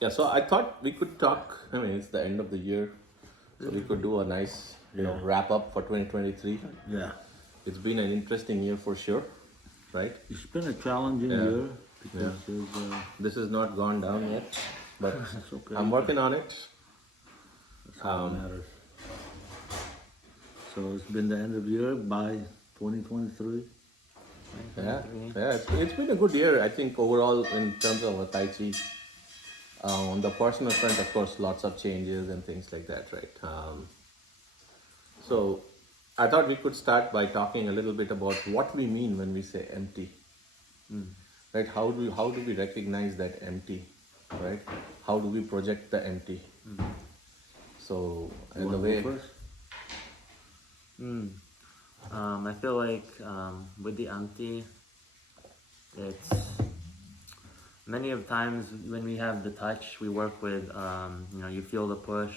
Yeah, so I thought we could talk. I mean, it's the end of the year, so we could do a nice, Yeah. wrap up for 2023. Yeah. It's been an interesting year for sure, right? It's been a challenging Yeah. year Yeah. because there's, This has not gone down yet, but it's okay. I'm working on it. That's all that matters. So it's been the end of the year by 2023. Yeah, yeah, it's been a good year, I think, overall in terms of Tai Chi. On the personal front, of course, lots of changes and things like that, right? So I thought we could start by talking a little bit about what we mean when we say empty, right? How do we recognize that empty, right? How do we project the empty? So You in the wanna way, go first? I feel like with the empty, it's many of times when we have the touch, we work with, you feel the push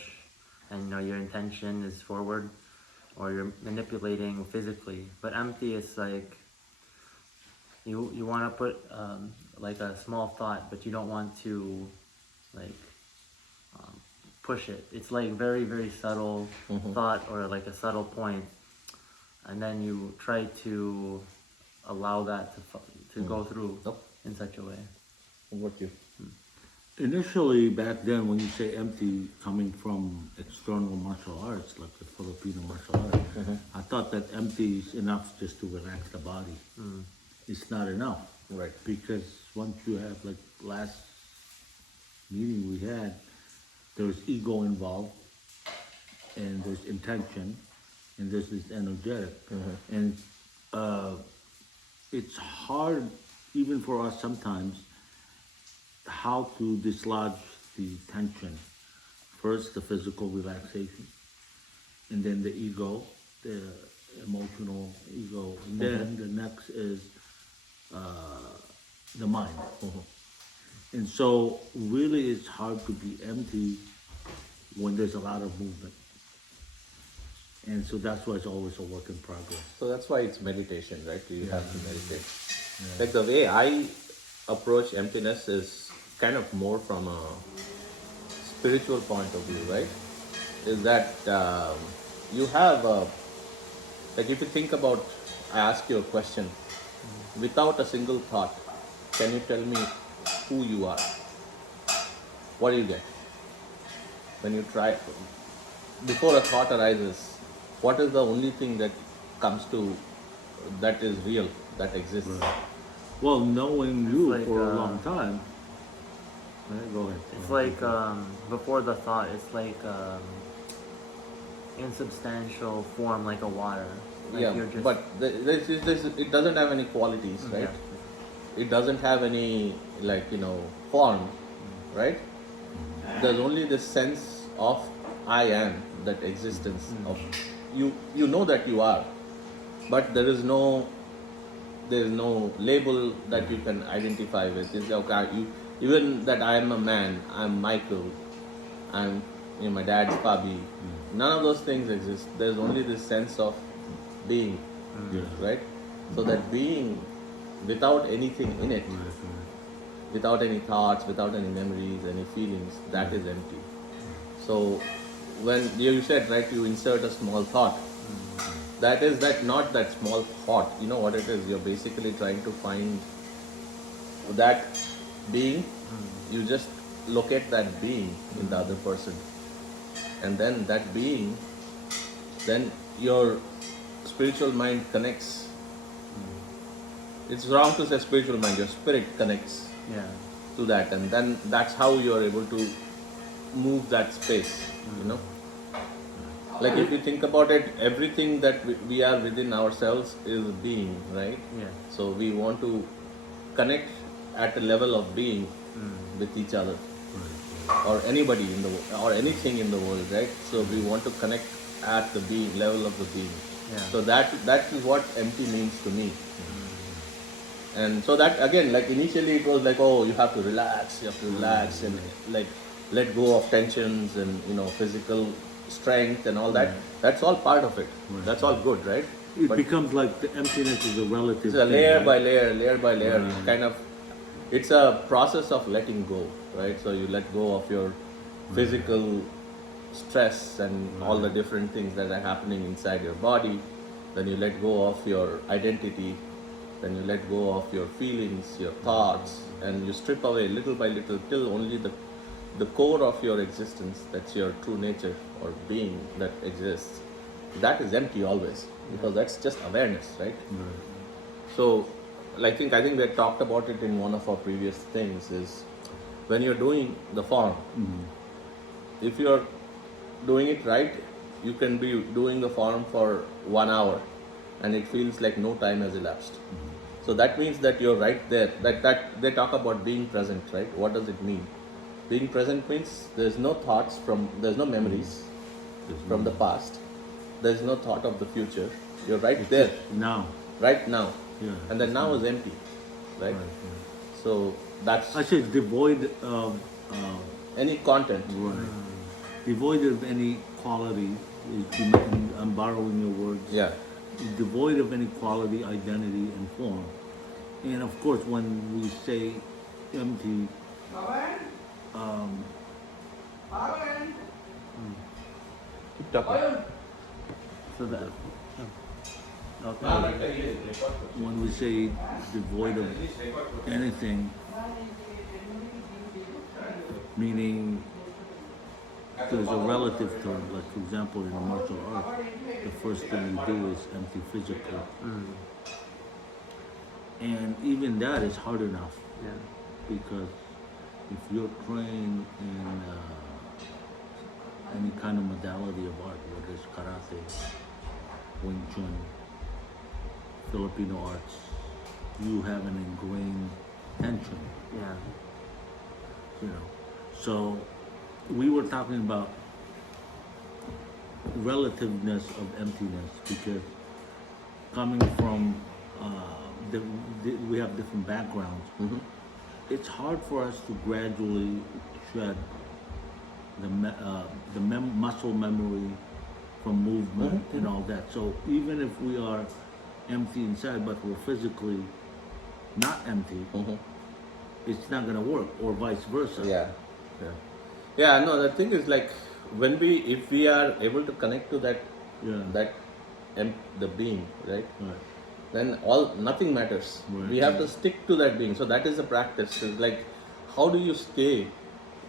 and, your intention is forward or you're manipulating physically. But empty is like, you want to put like a small thought, but you don't want to like push it. It's like very, very subtle thought or like a subtle point, and then you try to allow that to go through Nope. in such a way. what you? Initially, back then, when you say empty, coming from external martial arts, like the Filipino martial arts, I thought that empty is enough just to relax the body. It's not enough. Right. Because once you have, like last meeting we had, there's ego involved, and there's intention, and there's this energetic. And it's hard, even for us sometimes, how to dislodge the tension. First, the physical relaxation, and then the ego, the emotional ego, and then the next is the mind. And so, really, it's hard to be empty when there's a lot of movement. And so that's why it's always a work in progress. So that's why it's meditation, right? You have to meditate. Like the way I approach emptiness is kind of more from a spiritual point of view, right? Is that you have, like if you think about, I ask you a question, without a single thought, can you tell me who you are? What do you get? When you try, before a thought arises, what is the only thing that comes to, that is real, that exists? Well, knowing you like, for a long time. Go ahead. It's like before the thought, it's like insubstantial form, like a water. Like Yeah, you're just, but it doesn't have any qualities, right? It doesn't have any, like, form, right? There's only this sense of I am, that existence of you know that you are, but there is no label that you can identify with. It's like, okay, even that I am a man, I'm Michael, I'm my dad's Pabi. None of those things exist. There's only this sense of being, right? So that being without anything in it, without any thoughts, without any memories, any feelings, that is empty. So when you said, right, you insert a small thought, that is that not that small thought. You know what it is? You're basically trying to find that being. You just locate that being in the other person, and then that being, then your spiritual mind connects. It's wrong to say spiritual mind, your spirit connects yeah. to that, and then that's how you are able to move that space, like if you think about it, everything that we are within ourselves is being, right? Yeah. So we want to connect at a level of being with each other, or anybody in the world, or anything in the world, right? So we want to connect at the being level of the being. Yeah. So that is what empty means to me. And so that, again, like initially it was like, oh, you have to relax, and like let go of tensions and physical strength and all that. That's all part of it. That's all good, right? It becomes like the emptiness is a relative It's a thing, layer right? by layer, layer by layer, kind of it's a process of letting go, right? So you let go of your physical stress and all the different things that are happening inside your body. Then you let go of your identity. Then you let go of your feelings, your thoughts, and you strip away little by little till only the core of your existence, that's your true nature or being that exists, that is empty always, because that's just awareness, right? So I think we had talked about it in one of our previous things, is when you're doing the form, if you're doing it right, you can be doing the form for 1 hour and it feels like no time has elapsed. So that means that you're right there. That they talk about being present, right? What does it mean? Being present means there's no thoughts there's no memories from the past. There's no thought of the future. You're right there, Now. right now. Yeah. And the now is empty, right? So that's I say devoid of, any content. devoid of any quality. I'm borrowing your words. Yeah. Devoid of any quality, identity, and form. And of course, when we say empty, Keep talking. So that. when we say devoid of anything, meaning there's a relative term, like for example in a martial art, the first thing you do is empty physical. And even that is hard enough, Yeah. because if you're trained in any kind of modality of art, whether it's karate, Wing Chun, Filipino arts, you have an ingrained tension, Yeah. you know. So we were talking about relativeness of emptiness, because coming from we have different backgrounds. It's hard for us to gradually shed the muscle memory from movement and all that. So even if we are empty inside, but we're physically not empty, it's not gonna work, or vice versa. Yeah, no, the thing is like if we are able to connect to that the being, right? Then nothing matters. Right. We have to stick to that being. So that is the practice. It's like, how do you stay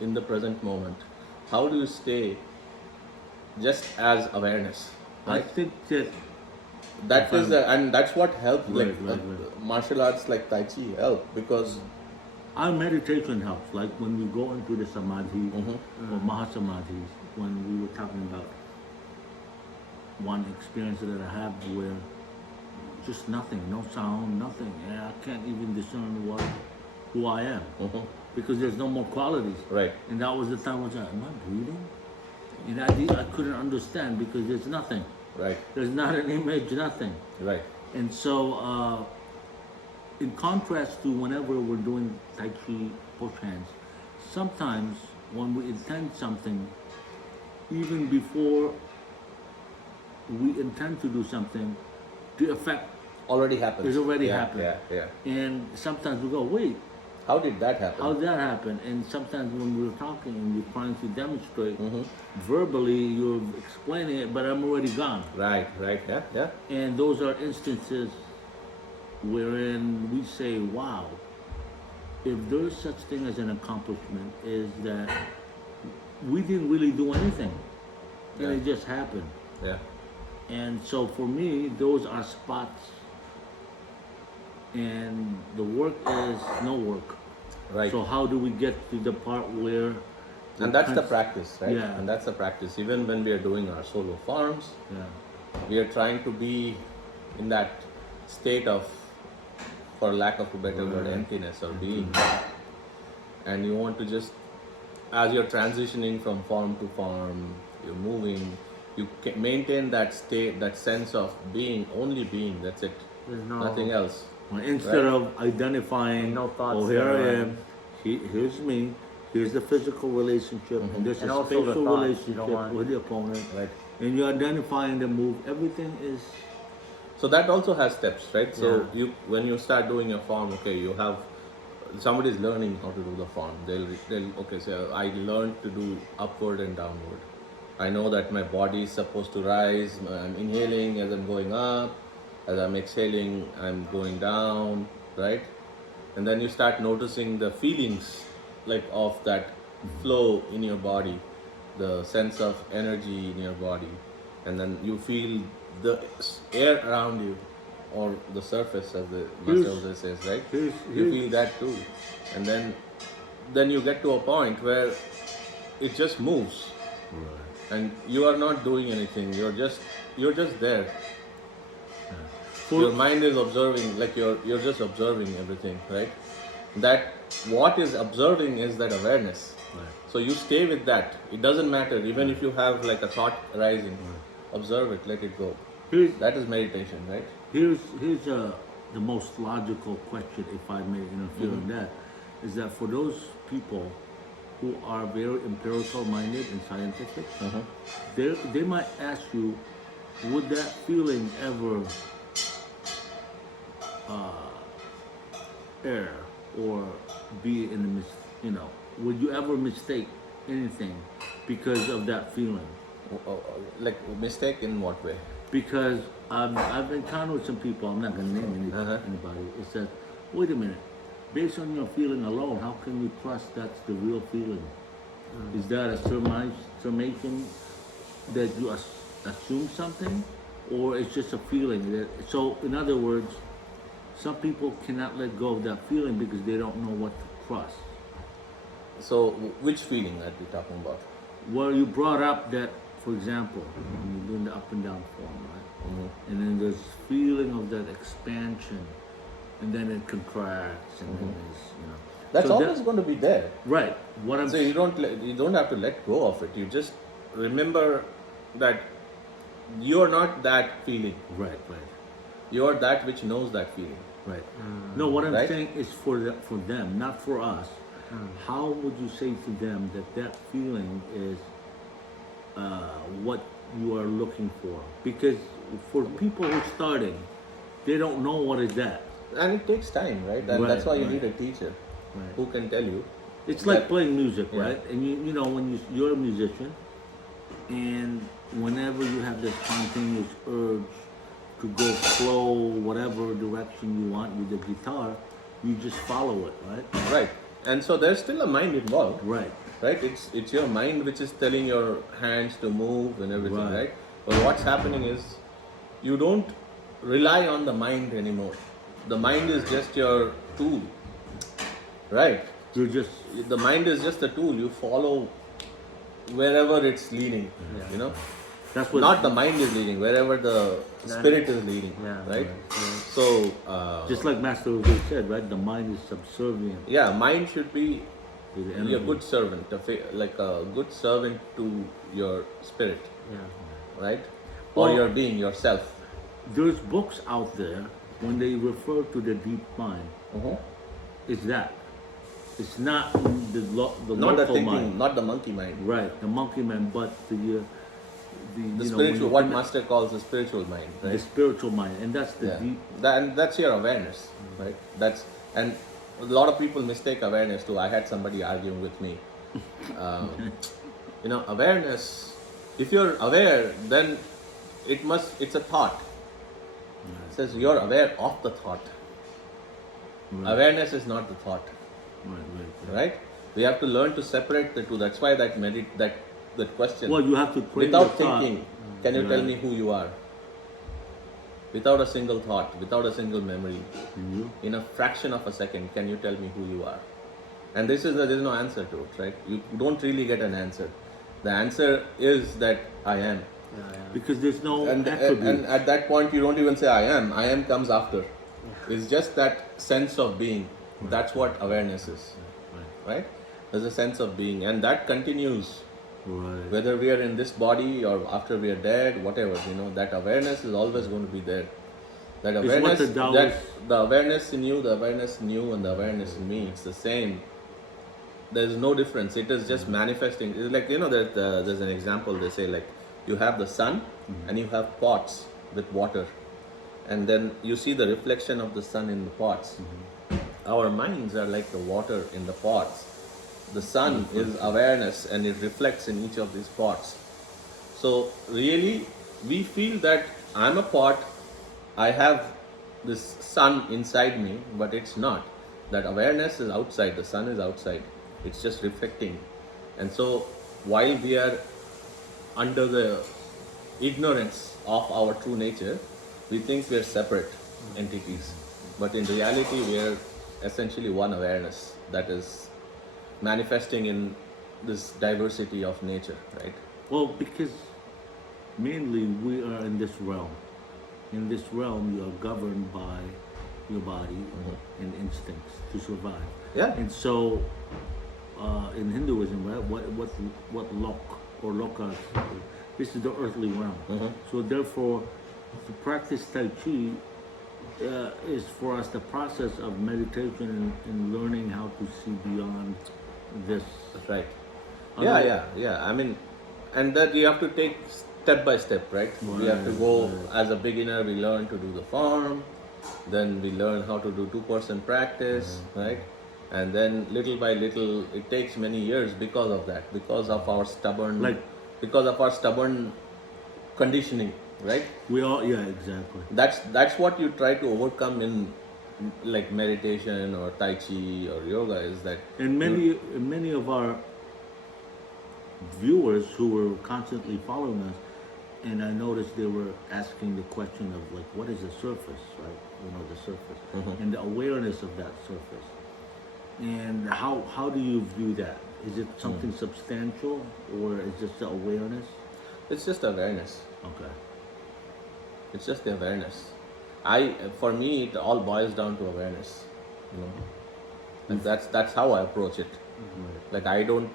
in the present moment? How do you stay just as awareness? I Right? think that That is and that's what helps. Right, Like right. martial arts like Tai Chi help, because our meditation helps. Like when we go into the samadhi or mahasamadhis, when we were talking about one experience that I had where just nothing, no sound, nothing. And I can't even discern who I am, because there's no more qualities. right, And that was the time I was like, am I breathing? And I couldn't understand, because there's nothing. right, There's not an image, nothing. right, And so, in contrast to whenever we're doing Tai Chi push hands, sometimes when we intend something, even before we intend to do something, the effect already happened. is already happened. Yeah. And sometimes we go, wait, How did that happen? how did that happen? And sometimes when we're talking and you're trying to demonstrate, verbally you're explaining it, but I'm already gone. Right, yeah. And those are instances wherein we say, wow, if there's such thing as an accomplishment, is that we didn't really do anything. And Yeah. it just happened. Yeah. And so for me, those are spots, and the work is no work. Right. So how do we get to the part where... And that's the practice, right? Yeah. And that's the practice. Even when we are doing our solo forms, Yeah. we are trying to be in that state of, for lack of a better word, emptiness or being. And you want to just, as you're transitioning from form to form, you're moving, you maintain that state, that sense of being, only being, that's it. There's no Nothing else. Instead of identifying, No thoughts oh, here there, I right? am, here's me, here's the physical relationship, and there's And a also the spatial thoughts, you relationship don't want- with the opponent, Right. and you're identifying the move. Everything is... So that also has steps, right? So Yeah. when you start doing your form, okay, you have somebody's learning how to do the form. They'll okay, so I learned to do upward and downward. I know that my body is supposed to rise. I'm inhaling as I'm going up. As I'm exhaling, I'm going down, right? And then you start noticing the feelings like of that flow in your body, the sense of energy in your body, and then you feel the air around you or the surface of the master says, right? You feel that too, and then you get to a point where it just moves, and you are not doing anything. You're just there. Your mind is observing, like you're just observing everything, right? That what is observing is that awareness. Right. So you stay with that. It doesn't matter, even if you have like a thought arising, observe it, let it go. That is meditation, right? Here's the most logical question, if I may interfere in that, is that for those people who are very empirical minded and scientific, they might ask you, would that feeling ever err or be in the would you ever mistake anything because of that feeling? Like mistake in what way? Because I've encountered some people, I'm not going to name anybody, it says, wait a minute, based on your feeling alone, how can you trust that's the real feeling? Is that a summation that you assume something, or it's just a feeling? So in other words, some people cannot let go of that feeling because they don't know what to trust. So which feeling are we talking about? Well, you brought up that, for example, when you're doing the up and down form, right? And then there's feeling of that expansion, and then it contracts, and then there's, That's so always going to be there. Right. What I'm So you don't have to let go of it. You just remember that you are not that feeling. Right. You are that which knows that feeling. Right. No, what I'm Right? saying is for them, not for us. How would you say to them that feeling is what you are looking for? Because for people who are starting, they don't know what is that. And it takes time, right? And that's why you need a teacher who can tell you. It's like that- playing music, Yeah. right? And you know when you're a musician, and whenever you have this spontaneous urge to go flow whatever direction you want with the guitar, you just follow it, right? Right. And so there's still a mind involved. Right. Right? It's your mind which is telling your hands to move and everything, Right. right? But what's happening is you don't rely on the mind anymore. The mind is just your tool. Right? You're just The mind is just a tool. You follow wherever it's leading. You know? that's what Not the mind is leading, wherever the spirit is leading. Yeah. Right? Yeah. So just like Master Uday said, right? The mind is subservient yeah, mind should be to the be a energy. good servant, like a good servant to your spirit, Yeah. right? Or Well- your being, yourself. There's books out there when they refer to the deep mind. It's that. It's not the Not the local thinking, mind. not the monkey mind. Right, the monkey mind, but the The you know, when spiritual, you what connect- Master calls the spiritual mind, the right? spiritual mind, and that's the Yeah. deep. And that's your awareness, right? And a lot of people mistake awareness too. I had somebody arguing with me. Awareness. If you're aware, then it's a thought. It says you're aware of the thought. Right. Awareness is not the thought, Right. right? We have to learn to separate the two. That's why that question. Well, you have to train Without your thought. thinking, can you tell Right. me who you are? Without a single thought, without a single memory, Mhm. in a fraction of a second, can you tell me who you are? And there's no answer to it, right? You don't really get an answer. The answer is that I am. Because there's no And attribute. at that point, you don't even say I am. I am comes after. It's just that sense of being. That's what awareness is, right? There's a sense of being, and that continues. Right. Whether we are in this body or after we are dead, whatever, that awareness is always going to be there. That what awareness, the Taoists- the awareness in you, the awareness in you, and the awareness in me, it's the same. There's no difference. It is just manifesting. It's like, there's an example. They say like, you have the sun and you have pots with water. And then you see the reflection of the sun in the pots. our minds are like the water in the pots. The sun is awareness and it reflects in each of these pots. So really, we feel that I'm a pot, I have this sun inside me, but it's not. That awareness is outside, the sun is outside. It's just reflecting. And so while we are under the ignorance of our true nature, we think we are separate entities. But in reality, we are essentially one awareness that is manifesting in this diversity of nature, right? Well, because mainly we are in this realm. In this realm, you are governed by your body and instincts to survive. Yeah. And so, in Hinduism, right, what lok or lokas, this is the earthly realm. So therefore, to practice Tai Chi is for us the process of meditation and learning how to see beyond this. That's right. Other- Yeah. I mean, and that you have to take step by step, right? We have to go as a beginner. We learn to do the form, then we learn how to do 2% practice, right? And then little by little, it takes many years because of that, because of our stubborn, because of our stubborn conditioning, right? We all, yeah, exactly. That's what you try to overcome in like meditation or Tai Chi or yoga, is that And many of our viewers who were constantly following us, and I noticed they were asking the question of like, what is the surface, right? You know, the surface and the awareness of that surface. And how do you view that? Is it something substantial, or is just the awareness? it's just awareness. Okay. It's just the awareness. For me, it all boils down to awareness, you know. And that's how I approach it. Like, I don't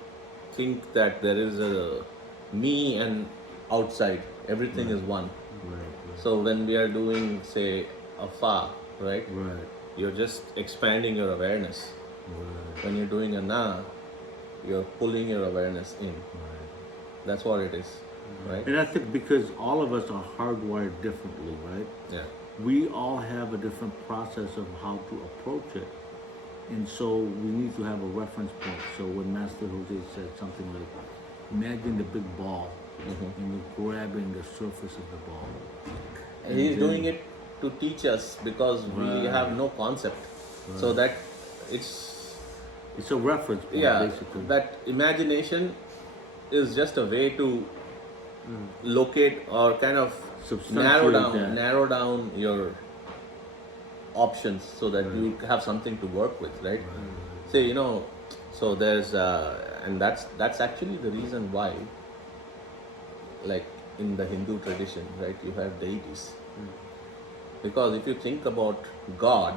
think that there is a me and outside. Everything is one. Right. So when we are doing, say, a fa, right? Right. You're just expanding your awareness. Right. When you're doing a na, you're pulling your awareness in. That's what it is, right? And I think because all of us are hardwired differently, right? Yeah. We all have a different process of how to approach it. And so we need to have a reference point. So when Master Jose said something like, imagine the big ball and you're grabbing the surface of the ball. And He's then- doing it to teach us because we Right. have no concept. So that it's It's a reference point, basically. that imagination is just a way to locate or kind of Substantiate narrow down your options so that you have something to work with, right? Say, you know, so there's and that's actually the reason why, like in the Hindu tradition, right, you have deities. Because if you think about God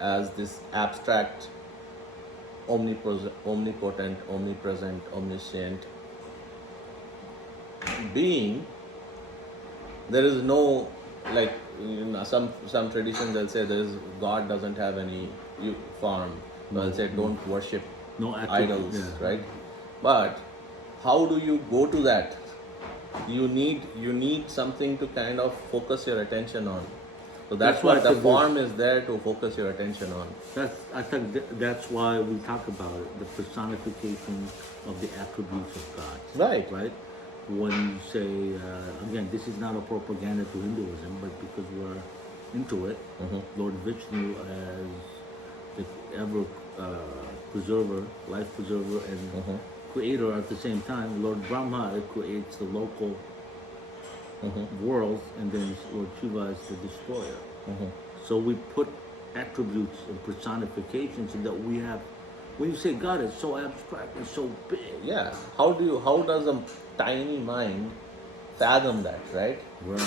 as this abstract, omnipotent, omnipresent, omniscient being, there is no, like, you know, some traditions they'll say there is God doesn't have any form. They'll say don't worship No active- idols, yeah. right? But how do you go to that? You need something to kind of focus your attention on. So that's That's why what the I think form is there to focus your attention on. I think that's why we talk about it, the personification of the attributes of God. Right. Right? When you say, again, this is not a propaganda to Hinduism, but because we're into it, Lord Vishnu as the ever preserver, life preserver, and creator at the same time, Lord Brahma creates the local world, and then Lord Shiva is the destroyer. So we put attributes and personifications so that we have. When you say God, it's so abstract and so big. Yeah. How does a tiny mind fathom that, right? Right.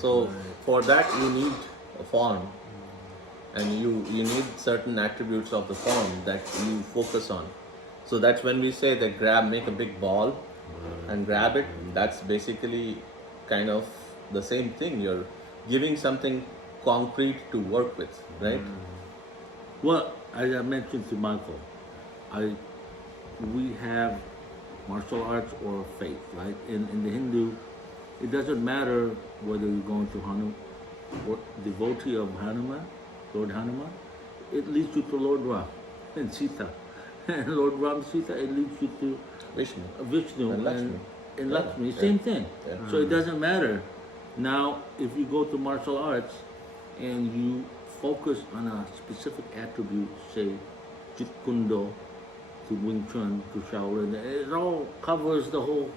So for that you need a form, and you need certain attributes of the form that you focus on. So that's when we say that make a big ball and grab it. That's basically kind of the same thing. You're giving something concrete to work with, right? Well, as I mentioned to Michael, we have martial arts or faith, right? In the Hindu, it doesn't matter whether you're going to Hanuman or devotee of Hanuman, Lord Hanuman, it leads you to Lord Ram and Sita. And Lord Ram, Sita, it leads you to Vishnu. Vishnu And Lakshmi. and Yeah, Lakshmi, yeah, same thing. yeah. So it doesn't matter. Now, if you go to martial arts and you focus on a specific attribute, say Jeet Kune Do to Wing Chun to Shaolin, it all covers the whole.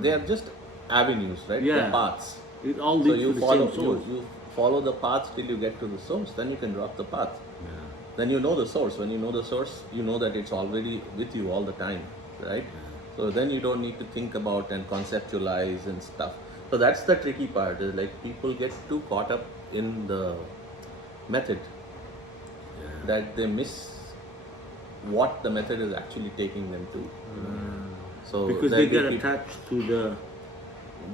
They are just avenues, right? Yeah. The paths. It all So leads you to the follow, same source. you follow the paths till you get to the source. Then you can drop the path. Yeah. Then you know the source. When you know the source, you know that it's already with you all the time, right? So then you don't need to think about and conceptualize and stuff. So that's the tricky part. Is like people get too caught up in the method that they miss what the method is actually taking them to. So Because then they get keep- attached to the.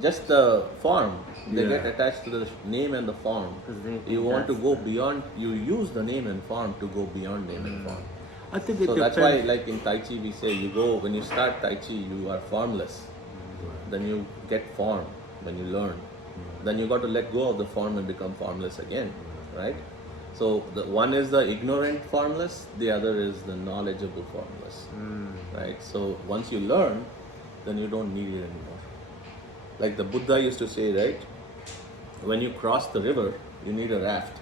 just the form. They Yeah. get attached to the name and the form. 'Cause they think You want to that's go the- beyond. You use the name and form to go beyond name and form. I think it So depends. that's why, like in Tai Chi, we say you go when you start Tai Chi, you are formless. Then you get form when you learn. Then you got to let go of the form and become formless again, right? So the one is the ignorant formless, the other is the knowledgeable formless, right? So once you learn, then you don't need it anymore. Like the Buddha used to say, right? When you cross the river, you need a raft.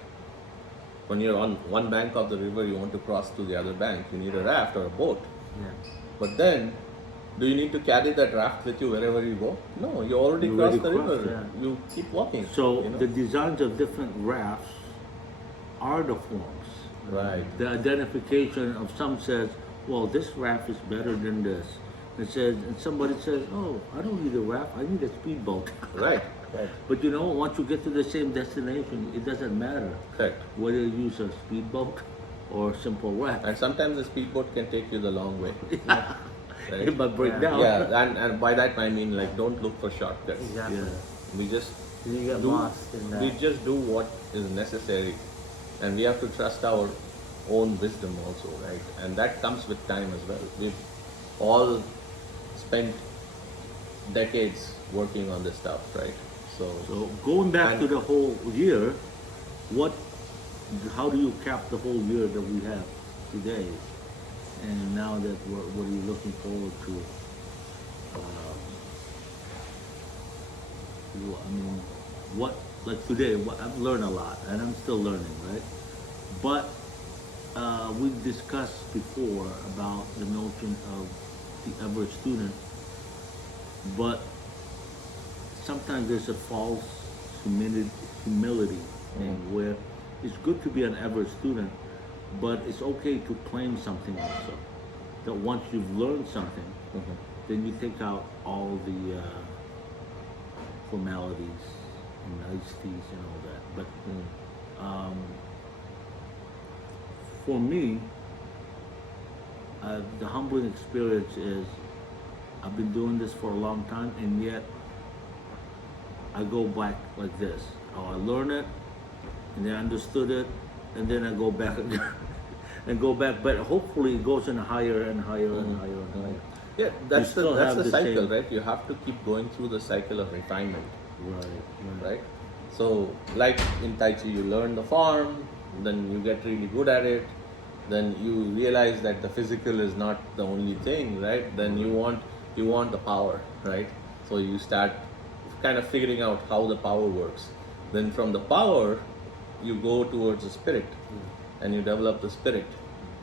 When you're on one bank of the river, you want to cross to the other bank, you need a raft or a boat. Yeah. But then, do you need to carry that raft with you wherever you go? No, you already You crossed already the river. crossed, yeah. You keep walking. So you know? the designs of different rafts are the forms. Right. The identification of some says, well, this raft is better than this. It says, and somebody says, oh, I don't need a raft, I need a speedboat. Right. Right. But you know, once you get to the same destination, it doesn't matter Correct. whether you use a speedboat or a simple raft. And sometimes the speedboat can take you the long way. Right? It might break Yeah. down. Yeah, and by that I mean like don't look for shortcuts. Exactly. Yeah. We just You get do, lost in that. we just do what is necessary, and we have to trust our own wisdom also, right? And that comes with time as well. We've all spent decades working on this stuff, right? So going back to the whole year, how do you cap the whole year that we have today? And now that what are you looking forward to? Like today, I've learned a lot, and I'm still learning, right? But we discussed before about the notion of the average student, but sometimes there's a false humility thing where it's good to be an average student, but it's okay to claim something also. That once you've learned something, then you take out all the formalities and niceties and all that. But for me, the humbling experience is I've been doing this for a long time, and yet I go back like this. Oh, I learn it, and then I understood it, and then I go back again, and go back. But hopefully, it goes in higher and higher and higher and higher. yeah, that's still the have the cycle, same- right? You have to keep going through the cycle of refinement, Right. right? So like in Tai Chi, you learn the form, then you get really good at it, then you realize that the physical is not the only thing, right? Then you want the power, right? So you start kind of figuring out how the power works. Then from the power, you go towards the spirit, and you develop the spirit.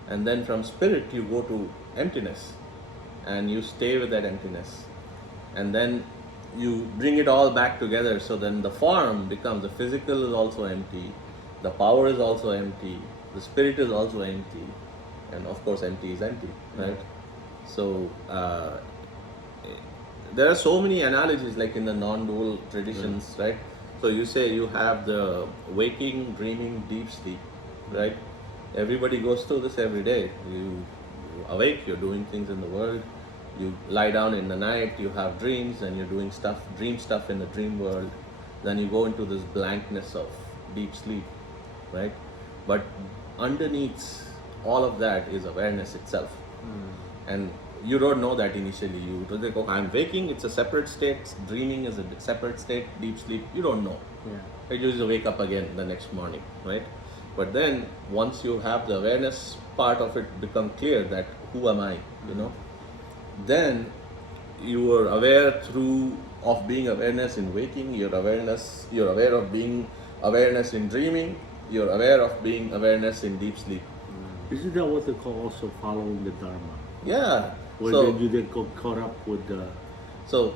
And then from spirit, you go to emptiness, and you stay with that emptiness. And then you bring it all back together, so then the form becomes, the physical is also empty, the power is also empty, the spirit is also empty, and of course empty is empty, right? So there are so many analogies like in the non-dual traditions, right? So you say you have the waking, dreaming, deep sleep, right? Everybody goes through this every day. You awake, you're doing things in the world. You lie down in the night, you have dreams, and you're doing stuff, dream stuff in the dream world. Then you go into this blankness of deep sleep, right? But underneath all of that is awareness itself. And you don't know that initially. You think, oh, I'm waking, it's a separate state, dreaming is a separate state, deep sleep, you don't know. Yeah. You just wake up again the next morning, right? But then once you have the awareness part of it become clear that who am I, you know, then you are aware through of being awareness in waking, you're aware of being awareness in dreaming, you're aware of being awareness in deep sleep. Isn't that what they call also following the Dharma? Yeah. Where So, then you get caught up with the so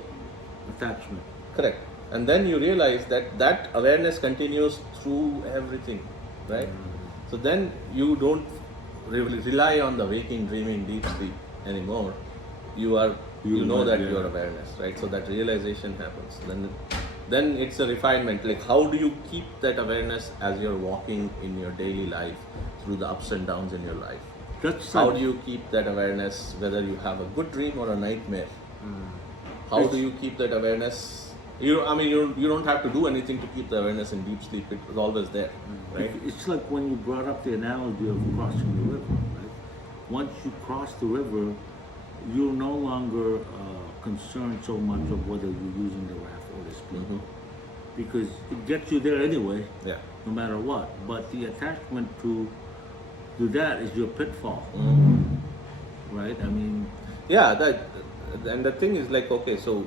attachment. correct. And then you realize that that awareness continues through everything, right? So then you don't rely on the waking, dreaming, deep sleep anymore. You know that you're awareness, right? So that realization happens. Then it's a refinement. Like, how do you keep that awareness as you're walking in your daily life through the ups and downs in your life? That's How like- do you keep that awareness whether you have a good dream or a nightmare? How do you keep that awareness? You don't have to do anything to keep the awareness in deep sleep. It was always there, right? It's like when you brought up the analogy of crossing the river, right? Once you cross the river, you're no longer concerned so much of whether you're using the raft or the speedboat, because it gets you there anyway, Yeah. no matter what. But the attachment to that is your pitfall, right? I mean, Yeah, and the thing is like, okay, so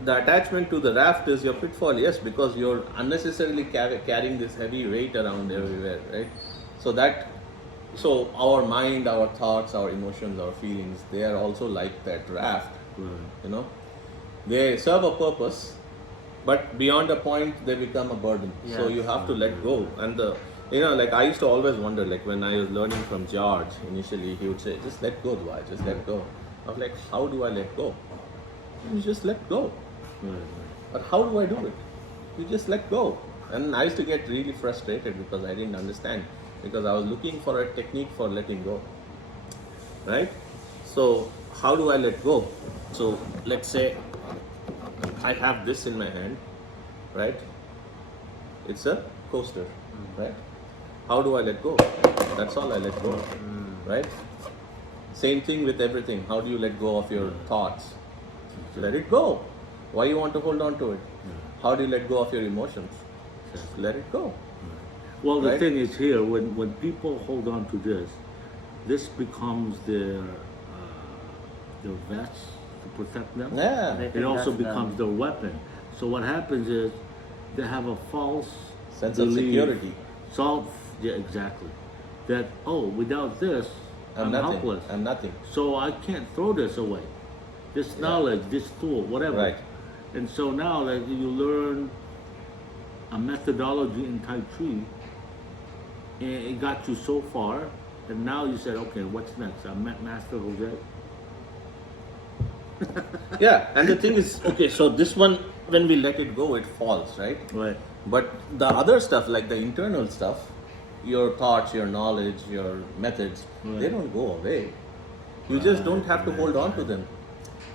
the attachment to the raft is your pitfall, yes, because you're unnecessarily carrying this heavy weight around everywhere, right? So our mind, our thoughts, our emotions, our feelings, they are also like that raft, you know. They serve a purpose, but beyond a point, they become a burden. So you have to let go. And like I used to always wonder, like when I was learning from George initially, he would say, "Just let go, Dwight. Just let go." I was like, "How do I let go?" You just let go. But how do I do it? You just let go. And I used to get really frustrated because I didn't understand, because I was looking for a technique for letting go, right? So how do I let go? So let's say I have this in my hand, right? It's a coaster, right? How do I let go? That's all I let go, right? Same thing with everything. How do you let go of your thoughts? Let it go. Why you want to hold on to it? How do you let go of your emotions? Let it go. well, the Right? thing is here, when people hold on to this becomes their vest to protect them. Yeah. They It think also that's becomes them. their weapon. So what happens is they have a false Sense of belief, security. Yeah, exactly. That, oh, without this, I'm nothing. helpless. I'm nothing. So I can't throw this away. This knowledge, this tool, whatever. Right. And so now that you learn a methodology in Tai Chi, and it got you so far, and now you said, okay, what's next? I met Master Jose. Yeah, and the thing is, okay, so this one, when we let it go, it falls, right? Right. But the other stuff, like the internal stuff, your thoughts, your knowledge, your methods, they don't go away. You just don't have to hold on to them.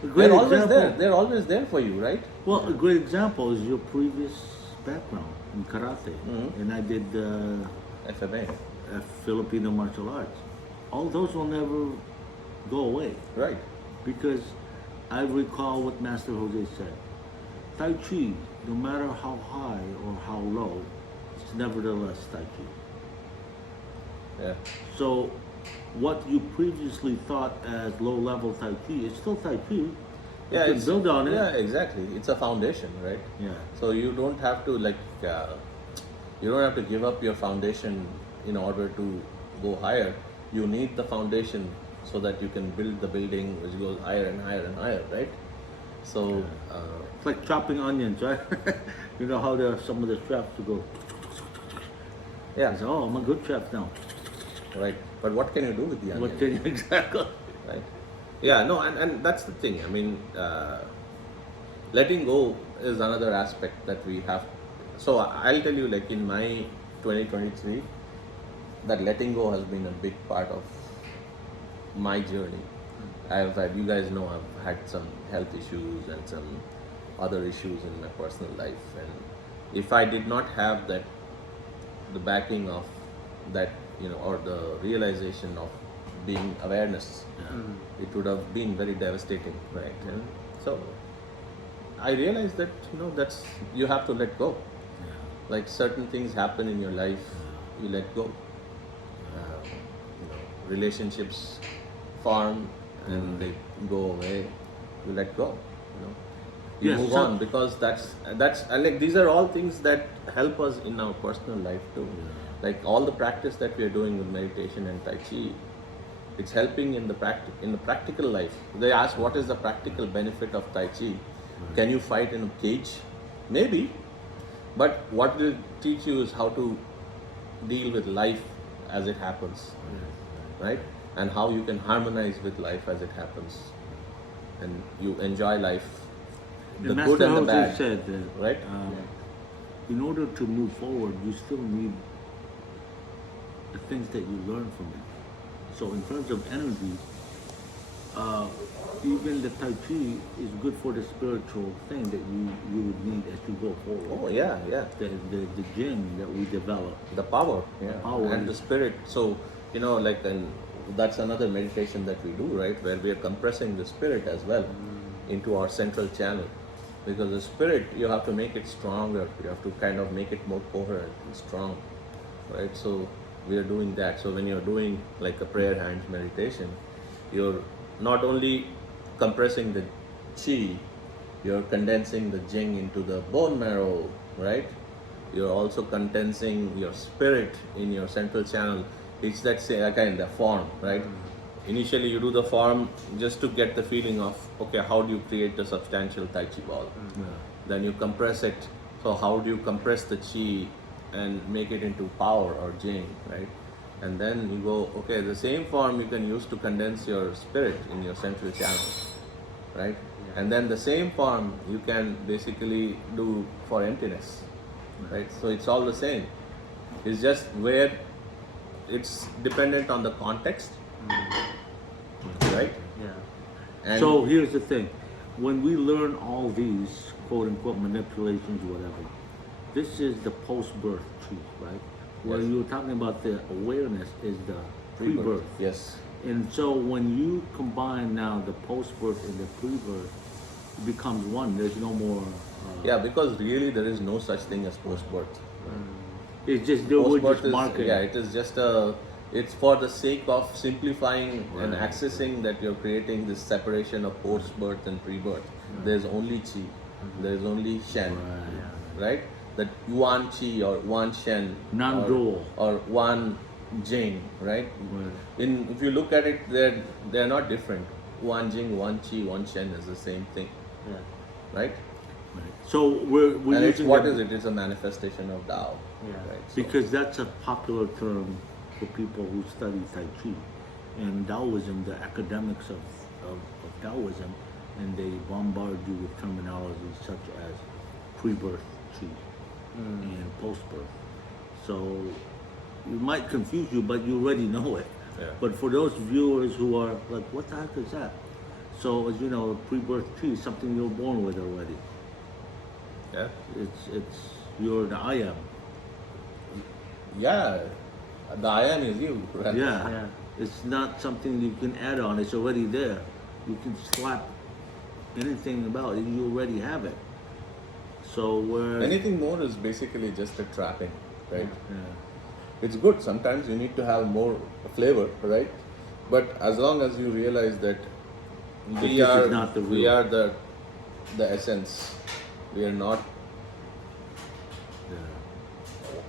A great They're always example. there. They're always there for you, right? Well, a great example is your previous background in karate, and I did FMA. Filipino martial arts. All those will never go away Right. because I recall what Master Jose said. Tai Chi, no matter how high or how low, it's nevertheless Tai Chi. Yeah. So, what you previously thought as low-level Tai Chi is still Tai Chi. Yeah, You can build on it. Yeah, exactly. It's a foundation, right? Yeah. So you don't have to you don't have to give up your foundation in order to go higher. You need the foundation so that you can build the building which goes higher and higher and higher, right? So It's like chopping onions, right? You know how some of the chefs will go, yeah, I say, oh, I'm a good chef now. right. But what can you do with the onion? What can you exactly? Right? Yeah, no, and that's the thing. I mean, letting go is another aspect that we have. So I'll tell you, like in my 2023, that letting go has been a big part of my journey. You guys know, I've had some health issues and some other issues in my personal life, and if I did not have that, the backing of that, or the realization of being awareness, it would have been very devastating, right? And so I realized that that's you have to let go, Like certain things happen in your life, you let go. Relationships form and they go away, you let go. You Yes, move so- on, because that's like, these are all things that help us in our personal life too. Like all the practice that we are doing with meditation and Tai Chi, it's helping in the practical life. They ask, what is the practical benefit of Tai Chi? Can you fight in a cage? Maybe. But what they teach you is how to deal with life as it happens, right? And how you can harmonize with life as it happens, and you enjoy life, the And good Master and the Jose bad, said that right? in order to move forward, you still need the things that you learn from it. So in terms of energy, even the Tai Chi is good for the spiritual thing that you would need as you go forward. Oh yeah, yeah. The Jing that we develop. The power, yeah, Power and the is- spirit. So like, and that's another meditation that we do, right? Where we are compressing the spirit as well into our central channel, because the spirit, you have to make it stronger. You have to kind of make it more coherent and strong, right? So we are doing that. So when you're doing like a prayer hands meditation, you're not only compressing the chi, you're condensing the jing into the bone marrow, right? You're also condensing your spirit in your central channel. It's that kind of form, right? Initially you do the form just to get the feeling of, okay, how do you create a substantial Tai Chi ball? Then you compress it. So how do you compress the chi and make it into power or jing, right? And then you go, okay, the same form you can use to condense your spirit in your central channel, right? And then the same form you can basically do for emptiness, right? So it's all the same. It's just where it's dependent on the context, right? Yeah. And So here's the thing. When we learn all these quote unquote manipulations, whatever, this is the post-birth truth, right? Where Yes. you were talking about the awareness is the pre-birth. Yes. And so when you combine now the post-birth and the pre-birth, it becomes one. There's no more. Yeah, because really there is no such thing as post-birth. It's just they were Post-birth just is, marketing. yeah, it is just it's for the sake of simplifying and Right. accessing that you're creating this separation of post-birth and pre-birth. There's only chi, there's only shen, right? That Yuan Chi or Yuan Shen, Non-dual. or Yuan Jing, right? Right. If you look at it, they're not different. Yuan Jing, Yuan Chi, Yuan Shen is the same thing, Yeah. right? Right. So we're And it's using what the- is it? It's a manifestation of Tao, Yeah. right? So- Because that's a popular term for people who study Tai Chi. And Taoism, the academics of Taoism, and they bombard you with terminology such as pre-birth Chi and post-birth. So it might confuse you, but you already know it. Yeah. But for those viewers who are like, what the heck is that? So as you know, pre-birth Chi is something you're born with already. yeah. It's you're the I am. Yeah, the I am is you, right? Yeah. Yeah. It's not something you can add on. It's already there. You can slap anything about it. You already have it. So where Anything more is basically just a trapping, right? yeah. It's good. Sometimes you need to have more flavor, right? But as long as you realize that This we is are not the we real. are the essence. We are not. Yeah.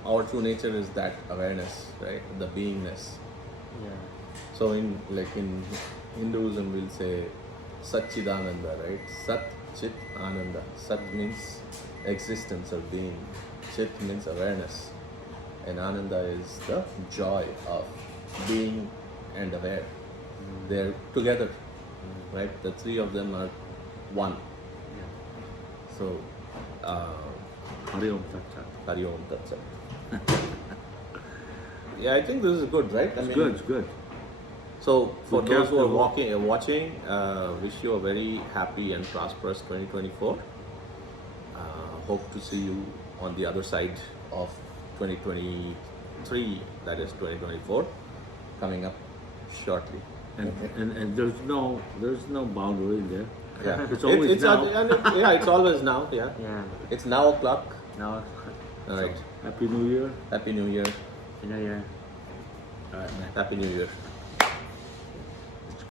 Our true nature is that awareness, right? The beingness. Yeah. So in Hinduism, we'll say Satchidananda, right? Sat, Chit, Ananda. Sat means existence or being. Chit means awareness. And Ananda is the joy of being and aware. They're together, right? The three of them are one. So, Hari Om Tat Sat. Hari Om Tat Sat. Yeah, I think this is good, right? It's good. It's good. So for We those who are kept watching, wish you a very happy and prosperous 2024. Hope to see you on the other side of 2023, that is 2024, coming up shortly. And there's no boundary there. Yeah, It's always now. yeah, it's always now. Yeah, Yeah. it's now o'clock. Now. All right. Happy New Year. Happy New Year. You know, you're All right, man. Happy New Year.